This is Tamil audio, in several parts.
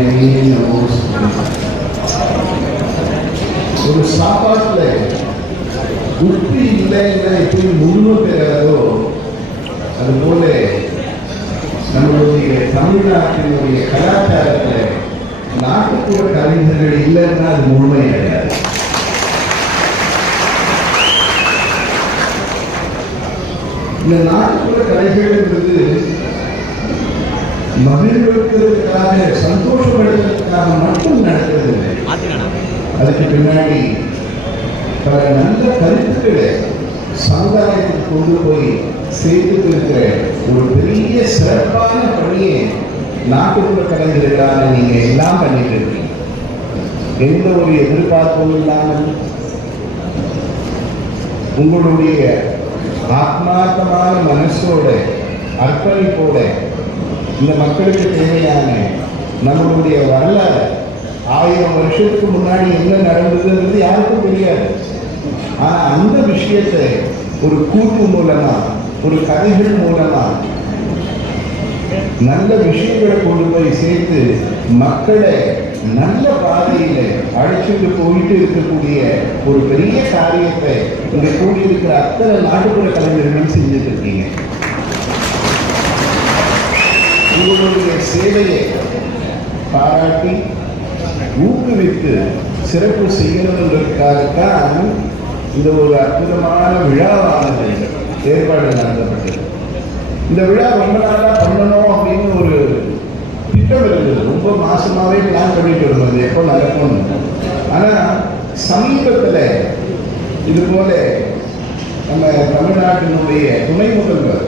சிவாயே நமோஸ்து ஒரு சாப்பாட்டுல உப்பு இல்லைன்னா எப்படி முழுமை பெறாதோ அதுபோல நம்மளுடைய தமிழ்நாட்டினுடைய கலாச்சாரத்தில் நாட்டுப்புற கலைஞர்கள் இல்லைன்னா அது முழுமை கிடையாது. இந்த நாட்டுப்புற கலைகள் என்பது மகிழ்வதற்காக சந்தோஷம் கருத்துக்களை சமுதாயத்துக்கு கொண்டு போய் சேர்த்து இருக்கிற ஒரு பெரிய சிறப்பான பணியை நாட்டுப்புற கலைஞர்களான நீங்க எல்லாம் பண்ணிட்டு இருக்கீங்க. எந்த ஒரு எதிர்பார்ப்பும் இல்லாமல் உங்களுடைய ஆத்மார்த்தமான மனசோட அர்ப்பணிப்போட இந்த மக்களுக்கு தேவையான நம்மளுடைய வரலாறு ஆயிரம் வருஷத்துக்கு முன்னாடி என்ன விஷயத்தை ஒரு கூட்டு மூலமா ஒரு கதைகள் மூலமா நல்ல விஷயங்களை கொண்டு போய் சேர்த்து மக்களை நல்ல பாதையில அழைச்சிட்டு போயிட்டு இருக்கக்கூடிய ஒரு பெரிய காரியத்தை இங்க கூடியிருக்கிற அத்தனை நாட்டுப்புற கலைஞர்களும் செஞ்சுட்டு இருக்கீங்க. உங்களுடைய சேவையை பாராட்டி ஊக்குவித்து சிறப்பு செய்யணுன்றதுக்காகத்தான் இந்த ஒரு அற்புதமான விழாவானது. ஏற்பாடு நடத்தப்பட்டது. இந்த விழா ரொம்ப நாளாக பண்ணணும் அப்படின்னு ஒரு திட்டம் இருந்தது. ரொம்ப மாசமாவே பிளான் பண்ணிட்டு இருந்தது எப்போ நடக்கும்னு. ஆனா சமீபத்தில் இது போல நம்ம தமிழ்நாட்டினுடைய துணை முதல்வர்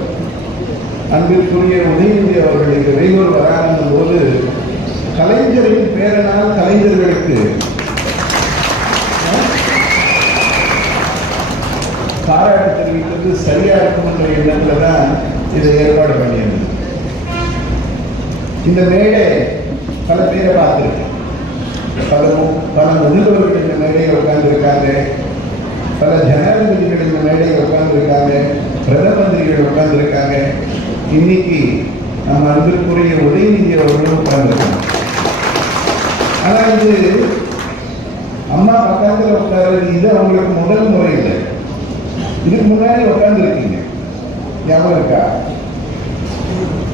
அன்பிற்குரிய உதயநிதி அவர்கள் வந்து சரியா இருக்கும்ன்ற எண்ணத்துல தான் இதை ஏற்பாடு பண்ணியிருந்தது இந்த மேடை பல பேரை பார்த்துருக்கேன். பல பல முதல்வர்கள் இந்த மேடையில் உட்கார்ந்துருக்காங்க. பல ஜனாதிபதிகள் இந்த மேடையில் உட்கார்ந்துருக்காங்க. பிரதம மந்திரிகள் உட்கார்ந்துருக்காங்க. இன்னைக்கு நம்ம அன்புக்குரிய உதயநிதி அவர்களும் உட்கார்ந்துருக்காங்க. ஆனா இது அம்மா பக்கத்தில் உட்கார்றது இது அவங்களுக்கு முதல் முறை இல்லை. இதுக்கு முன்னாடி உட்கார்ந்துருக்கீங்க ஞாபகம் இருக்கா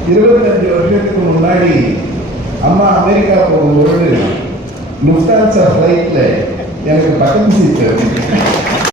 இருபத்தஞ்சு வருஷத்துக்கு முன்னாடி அம்மா அமெரிக்கா போகும்போது லுஃப்டான்சா ஃப்ளைட்ல எனக்கு பக்கம் சீட்